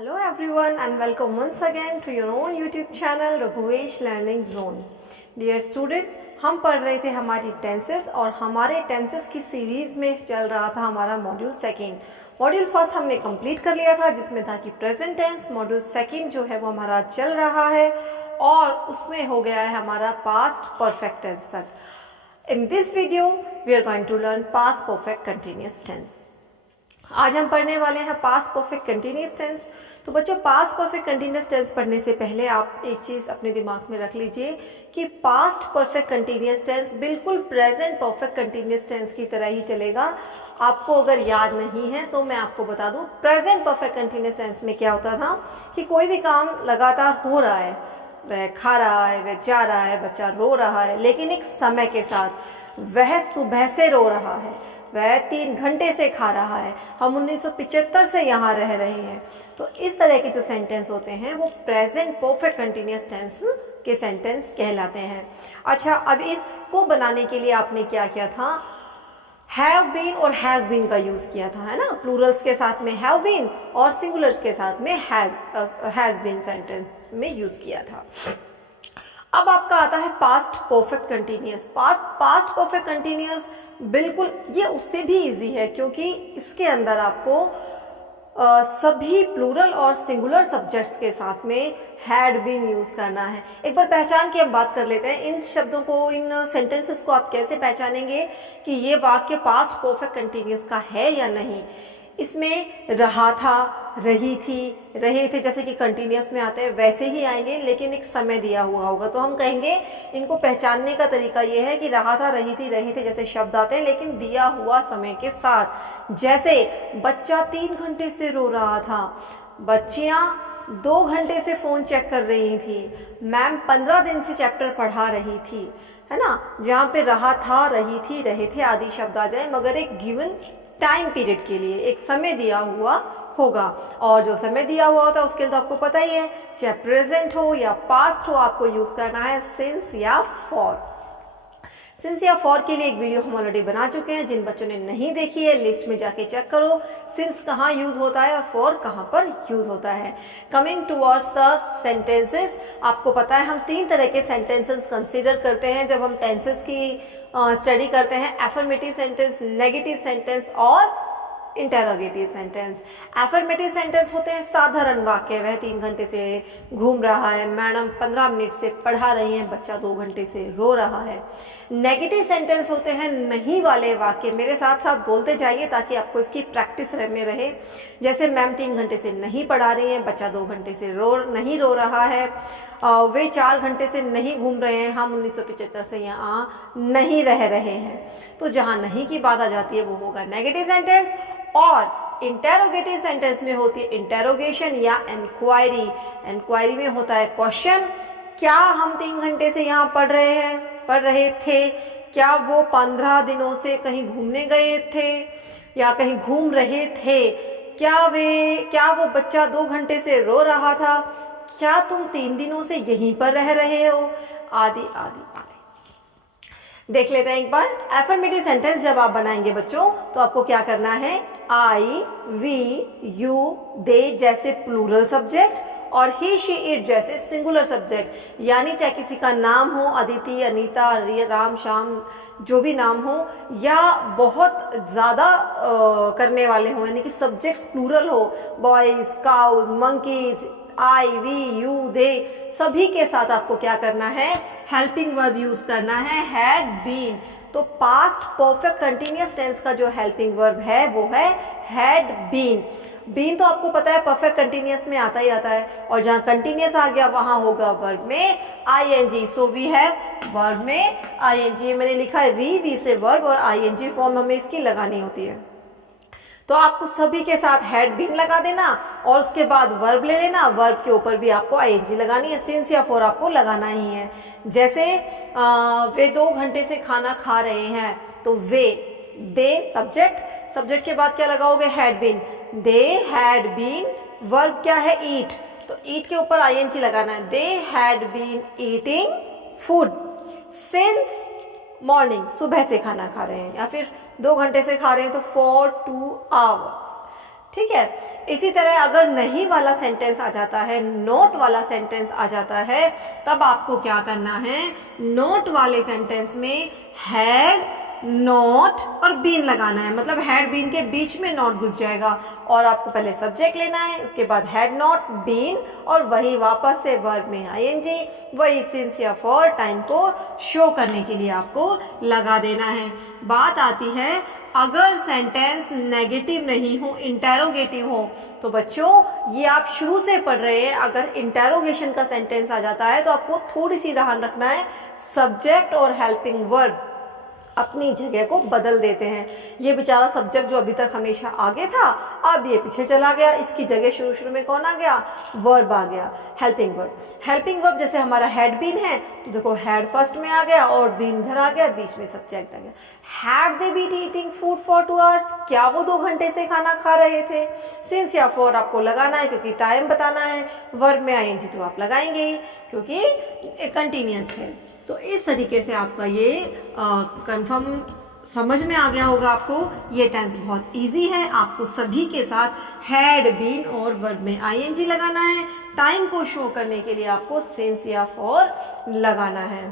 Hello everyone and welcome once again to your own YouTube channel Raghuvesh learning zone. Dear students, हम पढ़ रहे थे हमारी टेंसेस और हमारे टेंसेस की सीरीज में चल रहा था हमारा मॉड्यूल सेकेंड। मॉड्यूल फर्स्ट हमने कंप्लीट कर लिया था जिसमें था कि प्रेजेंट टेंस। मॉड्यूल सेकेंड जो है वो हमारा चल रहा है और उसमें हो गया है हमारा पास्ट परफेक्ट टेंस तक। In this video we are going to learn past perfect continuous tense. आज हम पढ़ने वाले हैं पास्ट परफेक्ट कंटिन्यूअस टेंस। तो बच्चों, पास्ट परफेक्ट कंटिन्यूअस टेंस पढ़ने से पहले आप एक चीज अपने दिमाग में रख लीजिए कि पास्ट परफेक्ट कंटिन्यूअस टेंस बिल्कुल प्रेजेंट परफेक्ट कंटिन्यूअस टेंस की तरह ही चलेगा। आपको अगर याद नहीं है तो मैं आपको बता दूं, प्रेजेंट परफेक्ट कंटिन्यूअस टेंस में क्या होता था कि कोई भी काम लगातार हो रहा है, वह खा रहा है, वह जा रहा है, बच्चा रो रहा है, लेकिन एक समय के साथ वह सुबह से रो रहा है, वह 3 घंटे से खा रहा है, हम 1975 से यहाँ रह रहे हैं। तो इस तरह के जो सेंटेंस होते हैं वो प्रेजेंट परफेक्ट कंटिन्यूअस टेंस के सेंटेंस कहलाते हैं। अच्छा, अब इसको बनाने के लिए आपने क्या किया था, हैव बीन और हैज बीन का यूज किया था, है ना। प्लूरल्स के साथ में हैव बीन और सिंगुलर्स के साथ में हैज बीन सेंटेंस में यूज किया था। अब आपका आता है past perfect continuous. Past perfect continuous बिल्कुल ये उससे भी इजी है क्योंकि इसके अंदर आपको सभी प्लूरल और सिंगुलर सब्जेक्ट्स के साथ में हैड बीन यूज करना है। एक बार पहचान के हम बात कर लेते हैं इन शब्दों को, इन सेंटेंसेस को आप कैसे पहचानेंगे कि ये वाक्य पास्ट परफेक्ट कंटिन्यूअस का है या नहीं। इसमें रहा था, रही थी, रहे थे जैसे कि कंटिन्यूअस में आते हैं वैसे ही आएंगे, लेकिन एक समय दिया हुआ होगा। तो हम कहेंगे इनको पहचानने का तरीका ये है कि रहा था, रही थी, रहे थे जैसे शब्द आते हैं लेकिन दिया हुआ समय के साथ। जैसे बच्चा 3 घंटे से रो रहा था, बच्चियां 2 घंटे से फोन चेक कर रही थी, मैम 15 दिन से चैप्टर पढ़ा रही थी, है ना। जहाँ पे रहा था, रही थी, रहे थे आदि शब्द आ जाए मगर एक गिवन टाइम पीरियड के लिए एक समय दिया हुआ होगा। और जो समय दिया हुआ होता है उसके लिए तो आपको पता ही है, चाहे प्रेजेंट हो या पास्ट हो, आपको यूज करना है सिंस या फॉर। सिंस या फॉर के लिए एक वीडियो हम ऑलरेडी बना चुके हैं, जिन बच्चों ने नहीं देखी है लिस्ट में जाके चेक करो सिंस कहाँ यूज होता है और फॉर कहाँ पर यूज होता है। कमिंग टूवर्ड्स द सेंटेंसेस, आपको पता है हम 3 तरह के सेंटेंसेस कंसीडर करते हैं जब हम टेंसेस की स्टडी करते हैं, एफर्मेटिव सेंटेंस, नेगेटिव सेंटेंस और इंटेरोगेटिव सेंटेंस। एफर्मेटिव सेंटेंस होते हैं साधारण वाक्य, वह 3 घंटे से घूम रहा है, मैडम 15 मिनट से पढ़ा रही हैं, बच्चा 2 घंटे से रो रहा है। नेगेटिव सेंटेंस होते हैं नहीं वाले वाक्य, मेरे साथ साथ बोलते जाइए ताकि आपको इसकी प्रैक्टिस में रहे। जैसे मैम 3 घंटे से नहीं पढ़ा रही हैं, बच्चा 2 घंटे से नहीं रो रहा है, वे 4 घंटे से नहीं घूम रहे हैं, हम 1975 से यहाँ नहीं रह रहे हैं। तो जहाँ नहीं की बात आ जाती है वो होगा नेगेटिव सेंटेंस। और इंटेरोगेटिव सेंटेंस में होती है इंटेरोगेशन या इंक्वायरी। इंक्वायरी में होता है क्वेश्चन, क्या हम 3 घंटे से यहाँ पढ़ रहे थे, क्या वो 15 दिनों से कहीं घूमने गए थे या कहीं घूम रहे थे, क्या वो बच्चा 2 घंटे से रो रहा था, क्या तुम 3 दिनों से यहीं पर रह रहे हो, आदि आदि आदि। देख लेते हैं एक बार। एफर्मेटिव सेंटेंस जब आप बनाएंगे बच्चों तो आपको क्या करना है, आई, वी, यू, दे जैसे प्लूरल सब्जेक्ट और ही, शी, इट जैसे सिंगुलर सब्जेक्ट। यानी चाहे किसी का नाम हो, अदिति, अनीता, राम, श्याम, जो भी नाम हो, या बहुत ज्यादा करने वाले हो यानी कि सब्जेक्ट्स प्लूरल हो, boys, cows, monkeys, I, we, you, they, सभी के साथ आपको क्या करना है, हेल्पिंग वर्ब यूज करना है, हैड बीन। तो पास्ट परफेक्ट कंटिन्यूअस टेंस का जो हेल्पिंग वर्ब है वो है हैड बीन। बीन तो आपको पता है परफेक्ट कंटिन्यूअस में आता ही आता है, और जहां कंटिन्यूअस आ गया वहां होगा वर्ब में I N G. So we have verb में आईएनजी। मैंने लिखा है वी से वर्ब और आईएनजी फॉर्म हमें इसकी लगानी होती है। तो आपको सभी के साथ हैड बीन लगा देना और उसके बाद वर्ब ले लेना, वर्ब के ऊपर भी आपको आईएनजी लगानी है, सिंस या फॉर आपको लगाना ही है। जैसे वे 2 घंटे से खाना खा रहे हैं, तो वे, दे सब्जेक्ट, सब्जेक्ट के बाद क्या लगाओगे, had been, they had been, verb क्या है, ईट, तो ईट के ऊपर आईएनजी लगाना है, they had been eating food since morning, सुबह से खाना खा रहे हैं, या फिर 2 घंटे से खा रहे हैं तो फॉर 2 आवर्स। ठीक है। इसी तरह अगर नहीं वाला सेंटेंस आ जाता है, नोट वाला सेंटेंस आ जाता है, तब आपको क्या करना है, नोट वाले सेंटेंस में हैड, नॉट और बीन लगाना है। मतलब हैड बीन के बीच में नॉट घुस जाएगा और आपको पहले सब्जेक्ट लेना है, उसके बाद हैड नॉट बीन और वही वापस से वर्ब में आईएनजी, वही सिंस या फॉर टाइम को शो करने के लिए आपको लगा देना है। बात आती है अगर सेंटेंस नेगेटिव नहीं हो, इंटेरोगेटिव हो, तो बच्चों ये आप शुरू से पढ़ रहे हैं, अगर इंटेरोगेशन का सेंटेंस आ जाता है तो आपको थोड़ी सी ध्यान रखना है, सब्जेक्ट और हेल्पिंग वर्ब अपनी जगह को बदल देते हैं। ये बेचारा सब्जेक्ट जो अभी तक हमेशा आगे था, अब ये पीछे चला गया, इसकी जगह शुरू शुरू में कौन आ गया, वर्ब आ गया, हेल्पिंग वर्ब। हेल्पिंग वर्ब जैसे हमारा हैड बीन है, तो देखो हैड फर्स्ट में आ गया और बीन इधर आ गया, बीच में सब्जेक्ट आ गया। Have they been eating food for 2 hours, क्या वो 2 घंटे से खाना खा रहे थे। सिंस या फॉर आपको लगाना है क्योंकि टाइम बताना है, वर्ब में आईएनजी तो आप लगाएंगे ही क्योंकि कंटिन्यूअस है। तो इस तरीके से आपका ये कंफर्म समझ में आ गया होगा आपको। ये टेंस बहुत इजी है, आपको सभी के साथ हैड बीन और वर्ब में आईएनजी लगाना है, टाइम को शो करने के लिए आपको सिंस या फॉर लगाना है।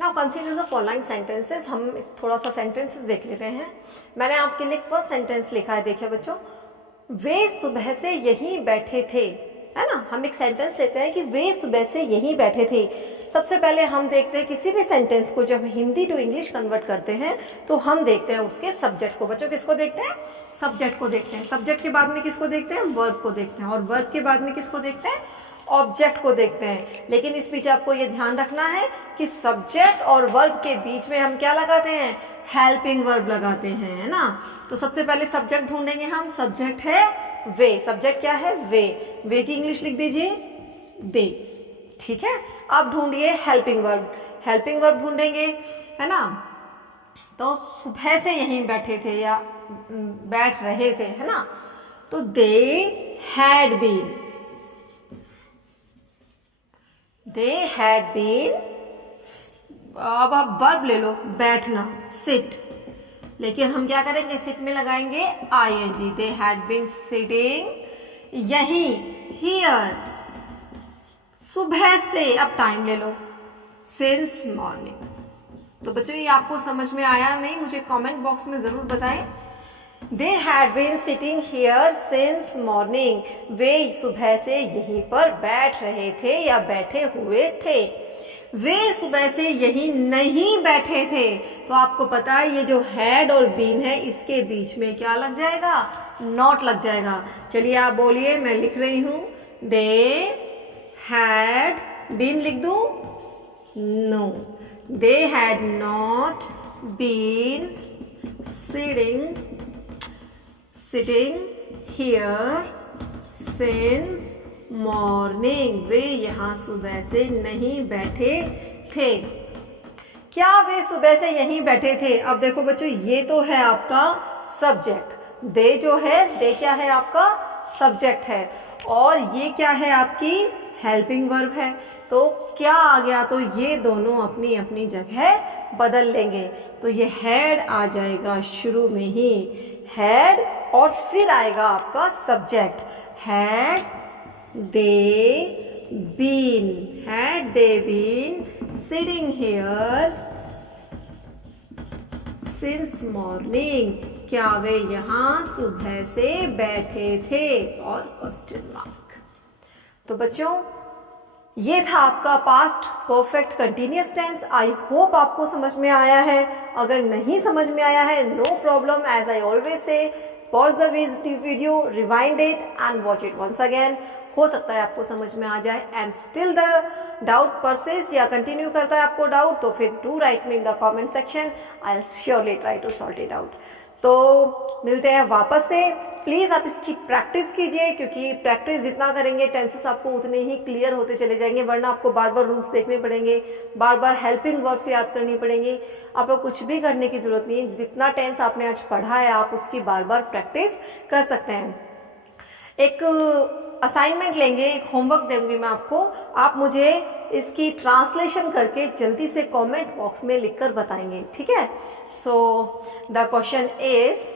Now consider the following sentences. हम थोड़ा सा सेंटेंसेस देख लेते हैं। मैंने आपके लिए फर्स्ट सेंटेंस लिखा है, देखिए बच्चों, वे सुबह से यहीं बैठे थे, है ना। हम एक सेंटेंस लेते हैं कि वे सुबह से यहीं बैठे थे। सबसे पहले हम देखते हैं किसी भी सेंटेंस को जब हिंदी टू इंग्लिश कन्वर्ट करते हैं तो हम देखते हैं उसके सब्जेक्ट को। बच्चों किसको देखते हैं, सब्जेक्ट को देखते हैं। सब्जेक्ट के बाद में किसको देखते हैं, वर्ब को देखते हैं, और वर्ब के बाद में किसको देखते हैं, ऑब्जेक्ट को देखते हैं। लेकिन इस बीच आपको ये ध्यान रखना है कि सब्जेक्ट और वर्ब के बीच में हम क्या लगाते हैं, हेल्पिंग वर्ब लगाते हैं, है ना। तो सबसे पहले सब्जेक्ट ढूंढेंगे हम। सब्जेक्ट है वे, सब्जेक्ट क्या है, वे की इंग्लिश लिख दीजिए दे, ठीक है। अब ढूंढिए हेल्पिंग वर्ब, हेल्पिंग वर्ब ढूंढेंगे, है ना। तो सुबह से यहीं बैठे थे या बैठ रहे थे, है ना। तो they had been, they had been. अब आप वर्ब ले लो, बैठना, सिट, लेकिन हम क्या करेंगे, सिट में लगाएंगे ING. They had been sitting यहीं, हियर, सुबह से। अब टाइम ले लो, सिंस मॉर्निंग। तो बच्चों ये आपको समझ में आया नहीं, मुझे कमेंट बॉक्स में जरूर बताएं। They had been sitting here since morning, वे सुबह से यहीं पर बैठ रहे थे या बैठे हुए थे। वे सुबह से यहीं नहीं बैठे थे, तो आपको पता है ये जो हैड और बीन है इसके बीच में क्या लग जाएगा, नॉट लग जाएगा। चलिए आप बोलिए, मैं लिख रही हूं, दे हैड बीन लिख दूं, no, they had not been sitting here since morning, वे यहाँ सुबह से नहीं बैठे थे। क्या वे सुबह से यहीं बैठे थे। अब देखो बच्चों, ये तो है आपका सब्जेक्ट, दे जो है, दे क्या है आपका सब्जेक्ट है, और ये क्या है आपकी हेल्पिंग वर्ब है। तो क्या आ गया, तो ये दोनों अपनी अपनी जगह बदल लेंगे। तो ये हैड आ जाएगा शुरू में ही, हैड, और फिर आएगा आपका subject, had they been, had they been sitting here since morning, क्या वे यहाँ सुबह से बैठे थे, और क्वेश्चन मार्क। तो बच्चों ये था आपका past perfect continuous tense. I hope आपको समझ में आया है। अगर नहीं समझ में आया है, no problem, as I always say, pause the video, rewind it and watch it once again. हो सकता है आपको समझ में आ जाए, and still the doubt persist या कंटिन्यू करता है आपको डाउट, तो फिर do write me in the comment section, I will surely try to solve it out. तो मिलते हैं वापस से। प्लीज़ आप इसकी प्रैक्टिस कीजिए, क्योंकि प्रैक्टिस जितना करेंगे टेंसेस आपको उतने ही क्लियर होते चले जाएंगे, वरना आपको बार बार रूल्स देखने पड़ेंगे, बार बार हेल्पिंग वर्ब्स याद करनी पड़ेंगी। आपको कुछ भी करने की जरूरत नहीं है, जितना टेंस आपने आज पढ़ा है आप उसकी बार बार प्रैक्टिस कर सकते हैं। एक असाइनमेंट लेंगे, एक होमवर्क दूंगी मैं आपको, आप मुझे इसकी ट्रांसलेशन करके जल्दी से कमेंट बॉक्स में लिखकर बताएंगे, ठीक है। सो द क्वेश्चन इज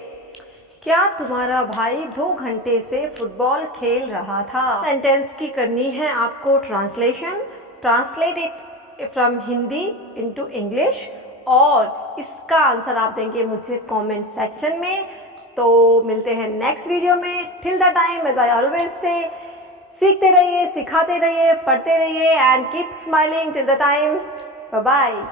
क्या तुम्हारा भाई 2 घंटे से फुटबॉल खेल रहा था? सेंटेंस की करनी है आपको translation. Translate it from Hindi into English और इसका आंसर आप देंगे मुझे कमेंट सेक्शन में। तो मिलते हैं नेक्स्ट वीडियो में। Till the time as I always say, सीखते रहिए, सिखाते रहिए, पढ़ते रहिए and keep smiling till the time. Bye bye.